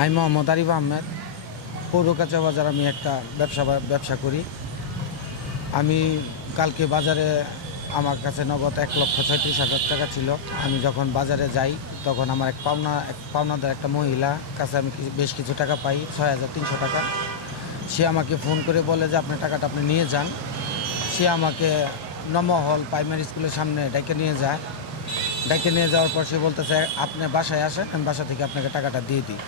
আমি মোহাম্মদ আরিফ আহমেদ, পৌর কাঁচা বাজার আমি একটা ব্যবসা ব্যবসা করি। আমি কালকে বাজারে আমার কাছে নগদ এক লক্ষ ছয়ত্রিশ হাজার টাকা ছিল। আমি যখন বাজারে যাই, তখন আমার এক পাওনা এক পাওনাদার একটা মহিলা কাছে আমি বেশ কিছু টাকা পাই, ছয় হাজার তিনশো টাকা। সে আমাকে ফোন করে বলে যে, আপনার টাকাটা আপনি নিয়ে যান। সে আমাকে নমহল প্রাইমারি স্কুলের সামনে ডেকে নিয়ে যায়। ডেকে নিয়ে যাওয়ার পর সে বলতেছে, আপনি বাসায় আসেন, আমি বাসা থেকে আপনাকে টাকাটা দিয়ে দিই।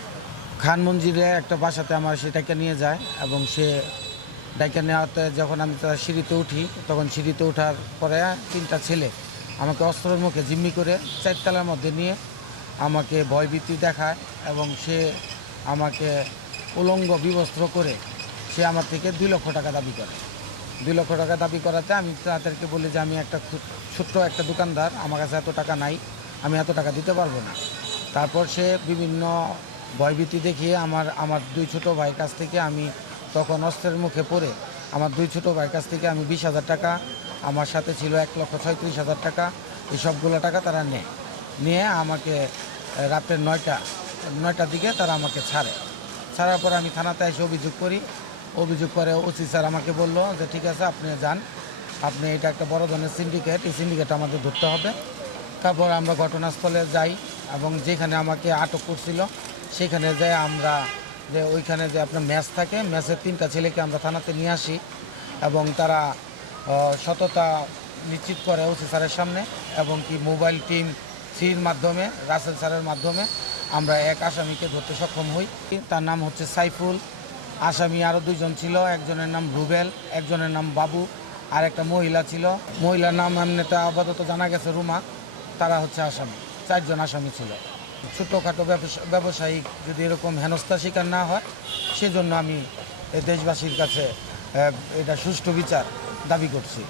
খান মঞ্জিরে একটা বাসাতে আমার সেটাকে নিয়ে যায় এবং সে ডাইকে নেওয়াতে যখন আমি তার সিঁড়িতে উঠি, তখন সিঁড়িতে ওঠার পরে তিনটা ছেলে আমাকে অস্ত্রের মুখে জিম্মি করে চারতলার মধ্যে নিয়ে আমাকে ভয়ভীতি দেখায় এবং সে আমাকে উলঙ্গ বিবস্ত্র করে সে আমার থেকে দুই লক্ষ টাকা দাবি করে। দুই লক্ষ টাকা দাবি করাতে আমি তাদেরকে বলি যে, আমি একটা ছোট্ট একটা দোকানদার, আমার কাছে এত টাকা নাই, আমি এত টাকা দিতে পারব না। তারপর সে বিভিন্ন ভয়ভীতি দেখিয়ে আমার আমার দুই ছোট ভাইয়ের কাছ থেকে আমি তখন অস্ত্রের মুখে পড়ে আমার দুই ছোট ভাইয়ের কাছ থেকে আমি বিশ হাজার টাকা, আমার সাথে ছিল এক লক্ষ ছয়ত্রিশ হাজার টাকা এই সবগুলো টাকা তারা নেয়। নিয়ে আমাকে রাতের নয়টা, নয়টার দিকে তারা আমাকে ছাড়ে। ছাড়ার পর আমি থানাতে এসে অভিযোগ করি। অভিযোগ করে ওসি স্যার আমাকে বলল যে, ঠিক আছে, আপনি যান। আপনি এটা একটা বড় ধরনের সিন্ডিকেট এই সিন্ডিকেট আমাদের ধরতে হবে। তারপর আমরা ঘটনাস্থলে যাই এবং যেখানে আমাকে আটক করছিল সেখানে যাই আমরা যে ওইখানে যে আপনার ম্যাচ থাকে, ম্যাচের তিনটা ছেলেকে আমরা থানাতে নিয়ে আসি এবং তারা সততা নিশ্চিত করে ওসি স্যারের সামনে এবং কি মোবাইল টিম সির মাধ্যমে, রাসেল স্যারের মাধ্যমে আমরা এক আসামিকে ধরতে সক্ষম হই। তার নাম হচ্ছে সাইফুল। আসামি আরও দুইজন ছিল, একজনের নাম রুবেল, একজনের নাম বাবু আর একটা মহিলা ছিল। মহিলার নাম এমনিতে আপাতত জানা গেছে রুমা, তারা হচ্ছে আসামি, চারজন আসামি ছিল। ছোটোখাটো ব্যবসা ব্যবসায়িক যদি এরকম হেনস্থা শিকার না হয়, সেজন্য আমি দেশবাসীর কাছে এটা সুষ্ঠু বিচার দাবি করছি।